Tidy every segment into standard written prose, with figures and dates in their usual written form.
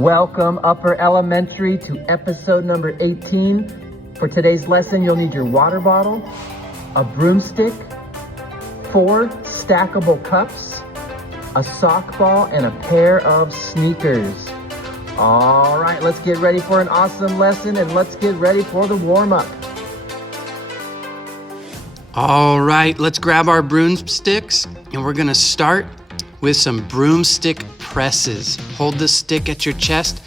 Welcome, Upper Elementary, to episode number 18. For today's lesson, you'll need your water bottle, a broomstick, 4 stackable cups, a sock ball, and a pair of sneakers. All right, let's get ready for an awesome lesson, and let's get ready for the warm-up. All right, let's grab our broomsticks, and we're gonna start with some broomstick presses. Hold the stick at your chest,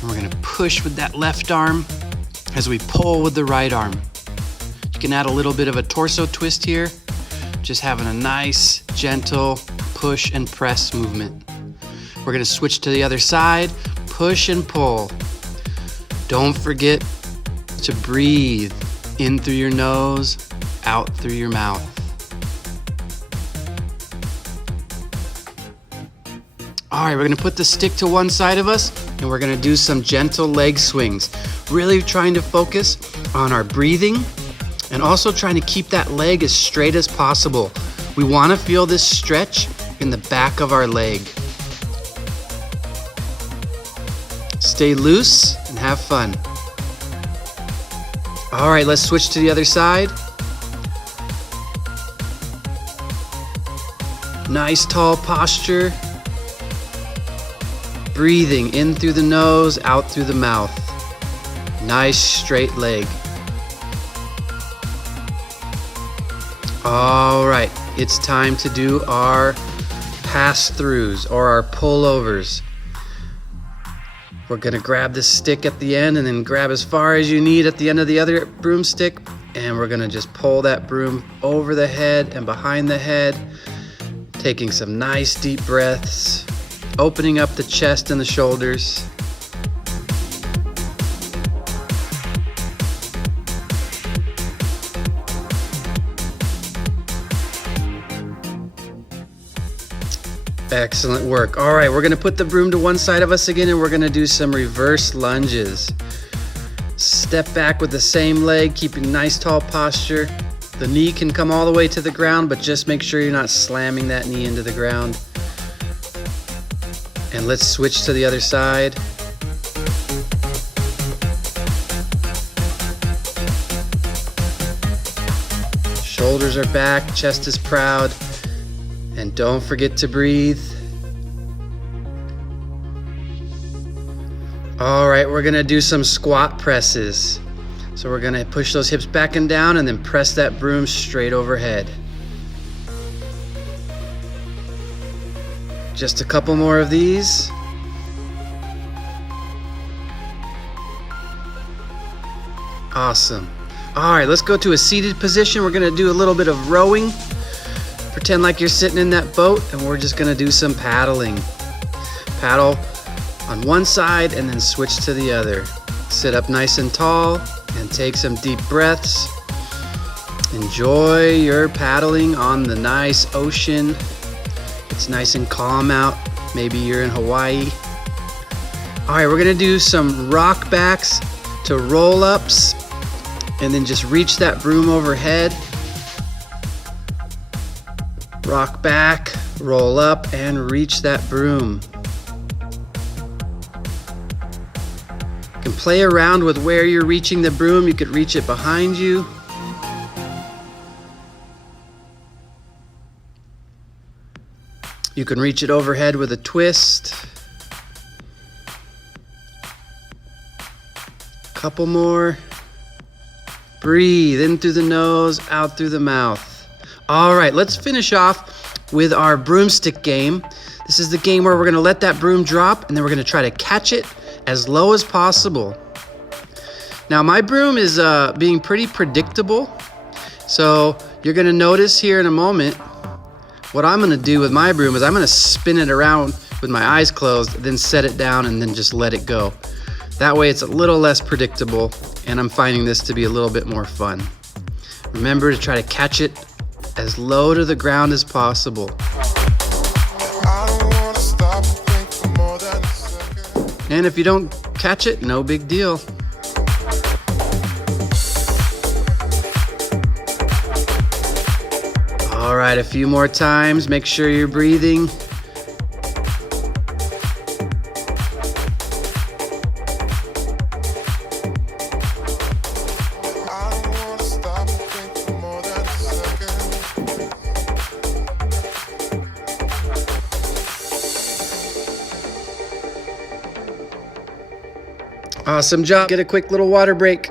and we're gonna push with that left arm as we pull with the right arm. You can add a little bit of a torso twist here, just having a nice, gentle push and press movement. We're gonna switch to the other side, push and pull. Don't forget to breathe in through your nose, out through your mouth. All right, we're gonna put the stick to one side of us, and we're gonna do some gentle leg swings. Really trying to focus on our breathing and also trying to keep that leg as straight as possible. We wanna feel this stretch in the back of our leg. Stay loose and have fun. All right, let's switch to the other side. Nice tall posture. Breathing in through the nose, out through the mouth. Nice straight leg. All right, it's time to do our pass-throughs or our pullovers. We're gonna grab the stick at the end and then grab as far as you need at the end of the other broomstick, and we're gonna just pull that broom over the head and behind the head, taking some nice deep breaths, opening up the chest and the shoulders. Excellent work. All right, we're gonna put the broom to one side of us again, and we're gonna do some reverse lunges. Step back with the same leg, keeping nice tall posture. The knee can come all the way to the ground, but just make sure you're not slamming that knee into the ground. And let's switch to the other side. Shoulders are back, chest is proud. And don't forget to breathe. All right, we're gonna do some squat presses. So we're gonna push those hips back and down and then press that broom straight overhead. Just a couple more of these. Awesome. All right, let's go to a seated position. We're gonna do a little bit of rowing. Pretend like you're sitting in that boat, and we're just gonna do some paddling. Paddle on one side and then switch to the other. Sit up nice and tall and take some deep breaths. Enjoy your paddling on the nice ocean. It's nice and calm out. Maybe you're in Hawaii. All right, we're gonna do some rock backs to roll ups, and then just reach that broom overhead. Rock back, roll up, and reach that broom. You can play around with where you're reaching the broom. You could reach it behind you. You can reach it overhead with a twist. Couple more. Breathe in through the nose, out through the mouth. All right, let's finish off with our broomstick game. This is the game where we're gonna let that broom drop, and then we're gonna try to catch it as low as possible. Now, my broom is being pretty predictable. So you're gonna notice here in a moment, what I'm gonna do with my broom is I'm gonna spin it around with my eyes closed, then set it down and then just let it go. That way it's a little less predictable, and I'm finding this to be a little bit more fun. Remember to try to catch it as low to the ground as possible. And if you don't catch it, no big deal. All right, a few more times. Make sure you're breathing. Awesome job. Get a quick little water break.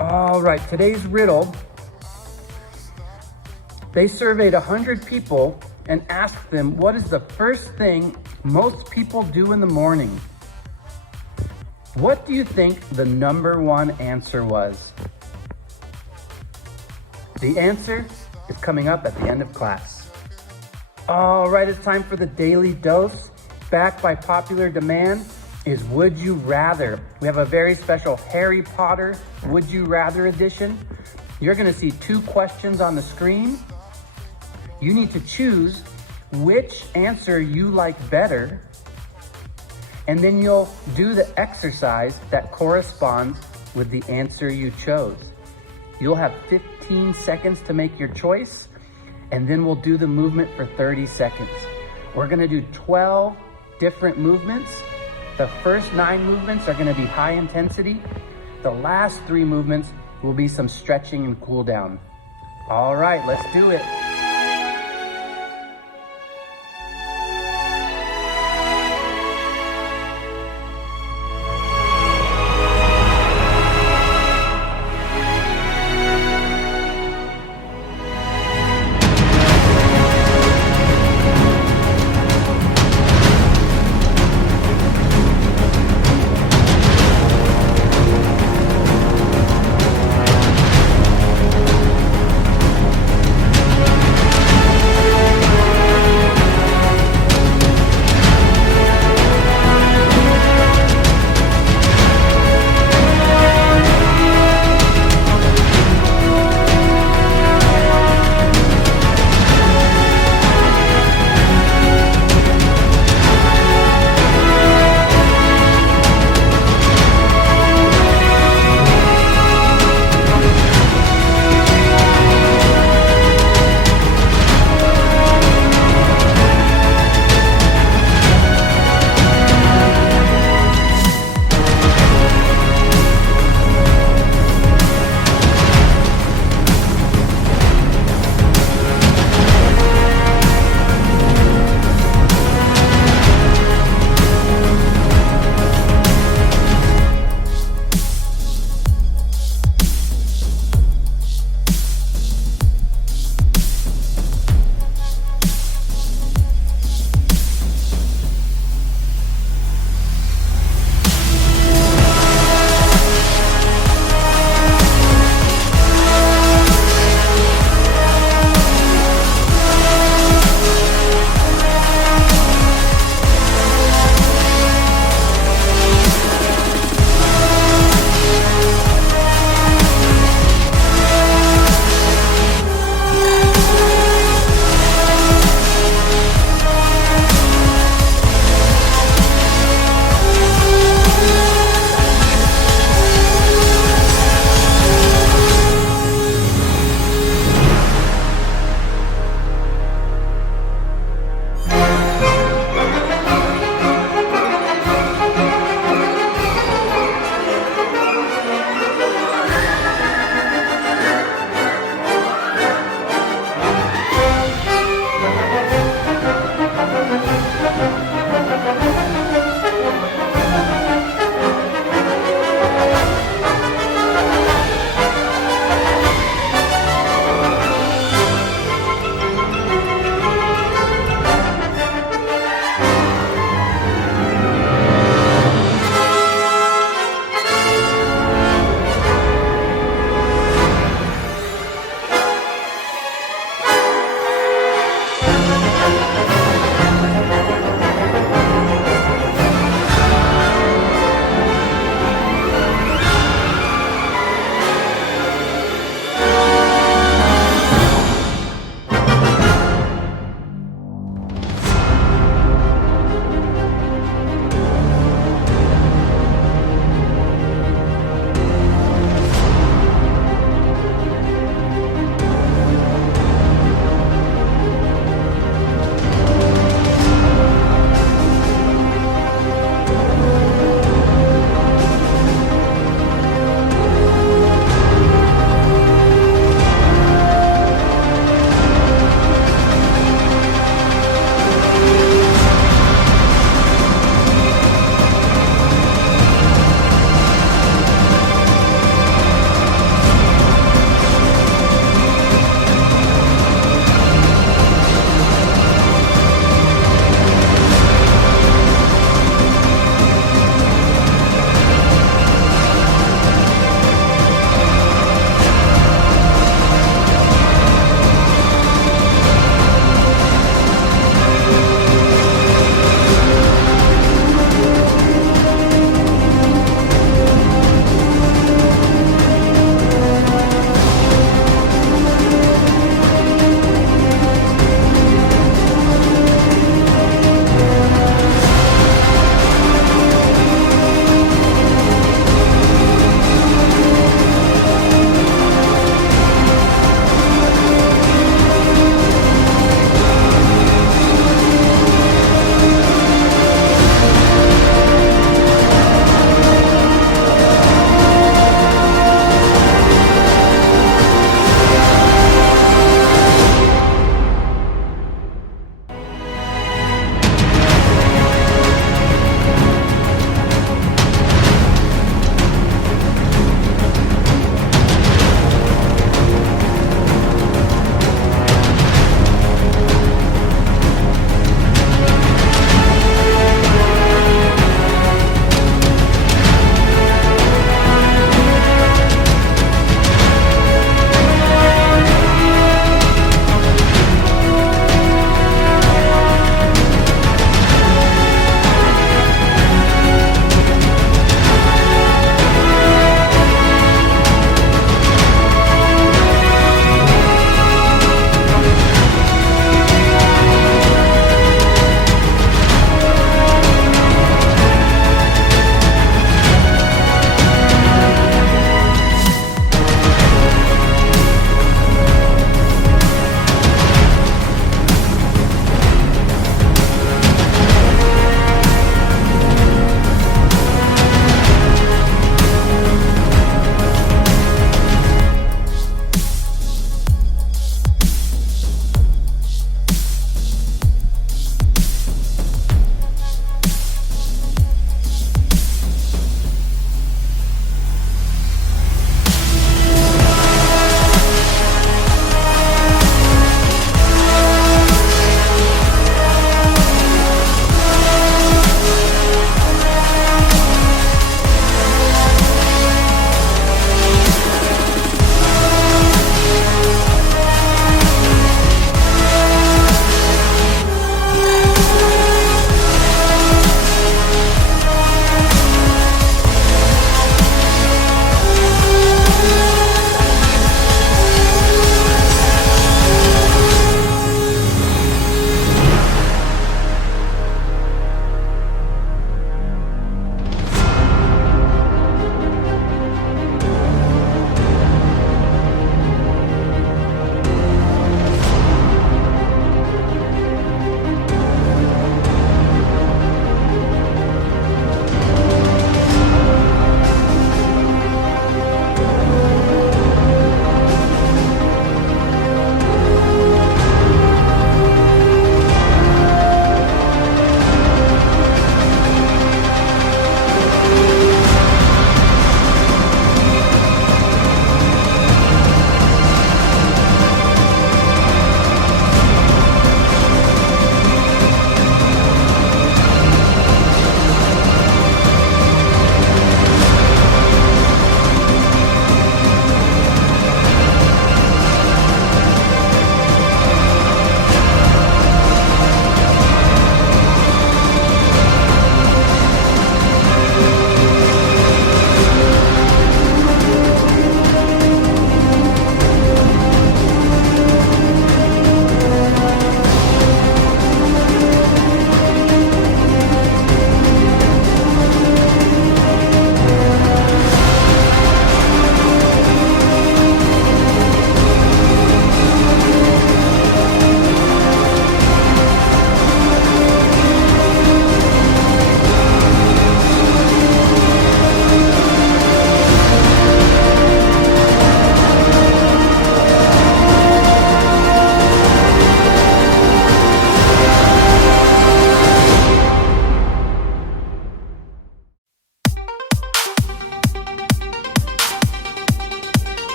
All right, today's riddle. They surveyed 100 people and asked them, what is the first thing most people do in the morning? What do you think the number one answer was? The answer is coming up at the end of class. All right, it's time for the Daily Dose. Back by popular demand is Would You Rather. We have a very special Harry Potter Would You Rather edition. You're gonna see 2 questions on the screen. You need to choose which answer you like better, and then you'll do the exercise that corresponds with the answer you chose. You'll have 15 seconds to make your choice, and then we'll do the movement for 30 seconds. We're gonna do 12 different movements. The first 9 movements are gonna be high intensity. The last 3 movements will be some stretching and cool down. All right, let's do it.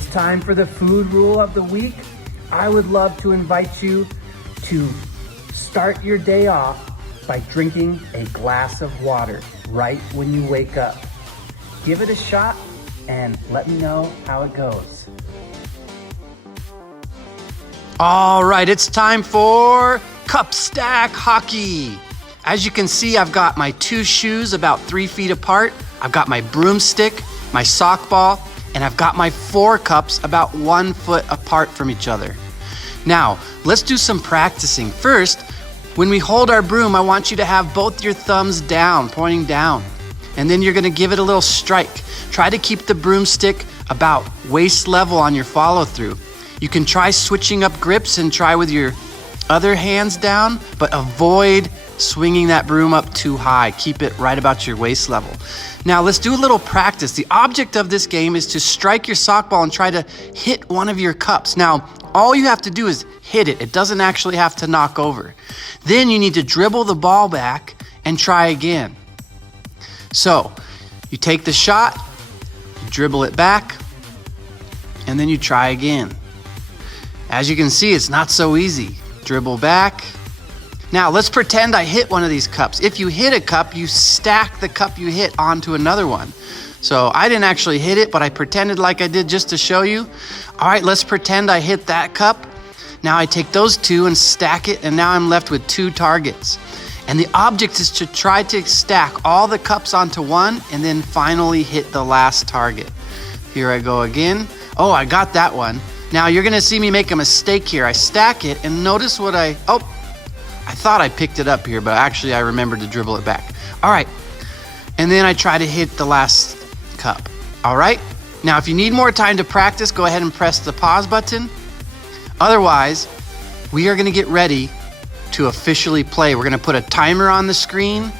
It's time for the food rule of the week. I would love to invite you to start your day off by drinking a glass of water right when you wake up. Give it a shot and let me know how it goes. All right, it's time for cup stack hockey. As you can see, I've got my 2 shoes about 3 feet apart. I've got my broomstick, my sock ball, and I've got my 4 cups about 1 foot apart from each other. Now, let's do some practicing. First, when we hold our broom, I want you to have both your thumbs down, pointing down. And then you're gonna give it a little strike. Try to keep the broomstick about waist level on your follow through. You can try switching up grips and try with your other hands down, but avoid swinging that broom up too high. Keep it right about your waist level. Now let's do a little practice. The object of this game is to strike your sock ball and try to hit one of your cups. Now, all you have to do is hit it. It doesn't actually have to knock over. Then you need to dribble the ball back and try again. So you take the shot, you dribble it back, and then you try again. As you can see, it's not so easy. Dribble back. Now let's pretend I hit one of these cups. If you hit a cup, you stack the cup you hit onto another one. So I didn't actually hit it, but I pretended like I did just to show you. All right, let's pretend I hit that cup. Now I take those 2 and stack it, and now I'm left with 2 targets. And the object is to try to stack all the cups onto one and then finally hit the last target. Here I go again. Oh, I got that one. Now you're gonna see me make a mistake here. I stack it and notice what I thought I picked it up here, but actually I remembered to dribble it back. All right, and then I try to hit the last cup. All right, now if you need more time to practice, go ahead and press the pause button. Otherwise, we are gonna get ready to officially play. We're gonna put a timer on the screen.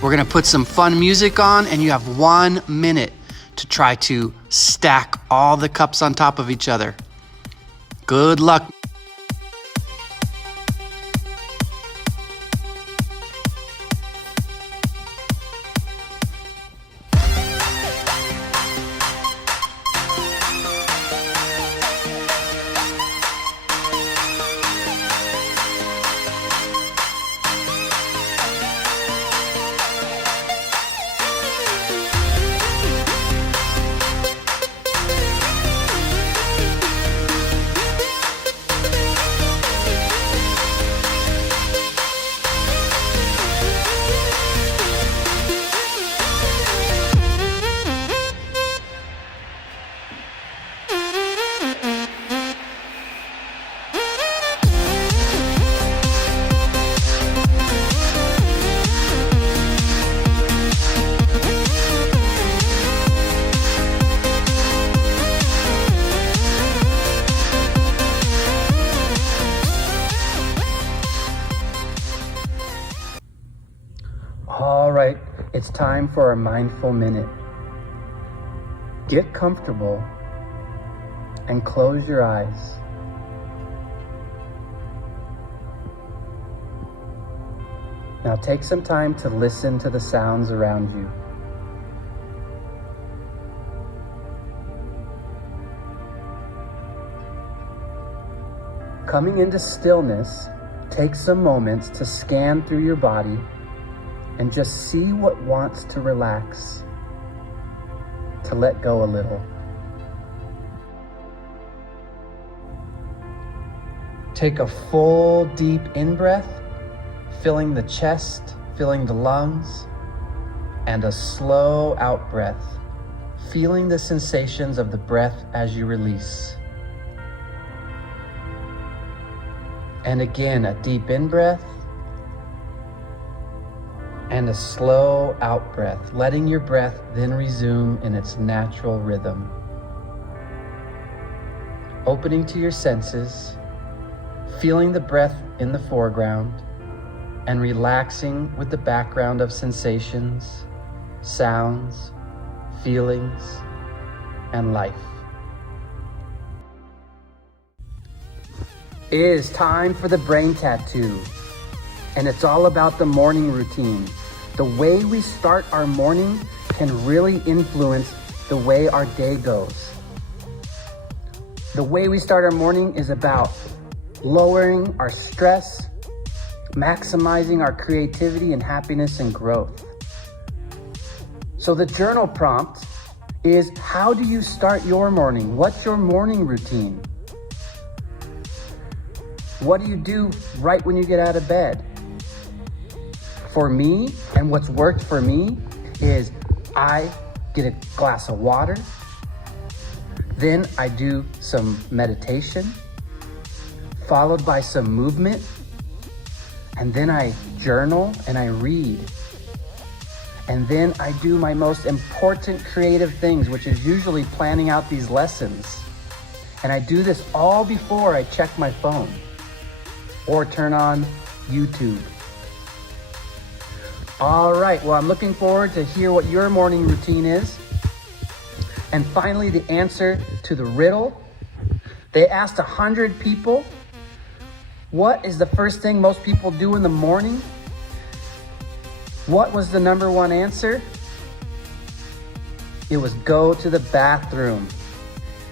We're gonna put some fun music on, and you have 1 minute to try to stack all the cups on top of each other. Good luck. All right, it's time for our mindful minute. Get comfortable and close your eyes. Now take some time to listen to the sounds around you. Coming into stillness, take some moments to scan through your body and just see what wants to relax, to let go a little. Take a full, deep in-breath, filling the chest, filling the lungs, and a slow out-breath, feeling the sensations of the breath as you release. And again, a deep in-breath, and a slow out-breath, letting your breath then resume in its natural rhythm. Opening to your senses, feeling the breath in the foreground, and relaxing with the background of sensations, sounds, feelings, and life. It is time for the brain tattoo, and it's all about the morning routine. The way we start our morning can really influence the way our day goes. The way we start our morning is about lowering our stress, maximizing our creativity and happiness and growth. So the journal prompt is, how do you start your morning? What's your morning routine? What do you do right when you get out of bed? For me, and what's worked for me, is I get a glass of water, then I do some meditation, followed by some movement, and then I journal and I read. And then I do my most important creative things, which is usually planning out these lessons. And I do this all before I check my phone or turn on YouTube. All right, well, I'm looking forward to hear what your morning routine is. And finally, the answer to the riddle. They asked 100 people, what is the first thing most people do in the morning? What was the number one answer? It was go to the bathroom.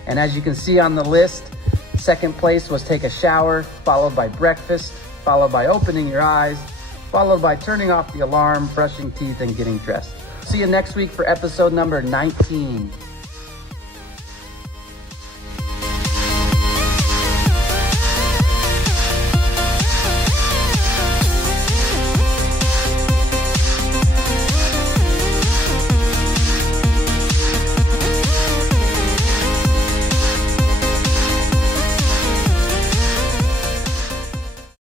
And as you can see on the list, second place was take a shower, followed by breakfast, followed by opening your eyes, followed by turning off the alarm, brushing teeth, and getting dressed. See you next week for episode number 19.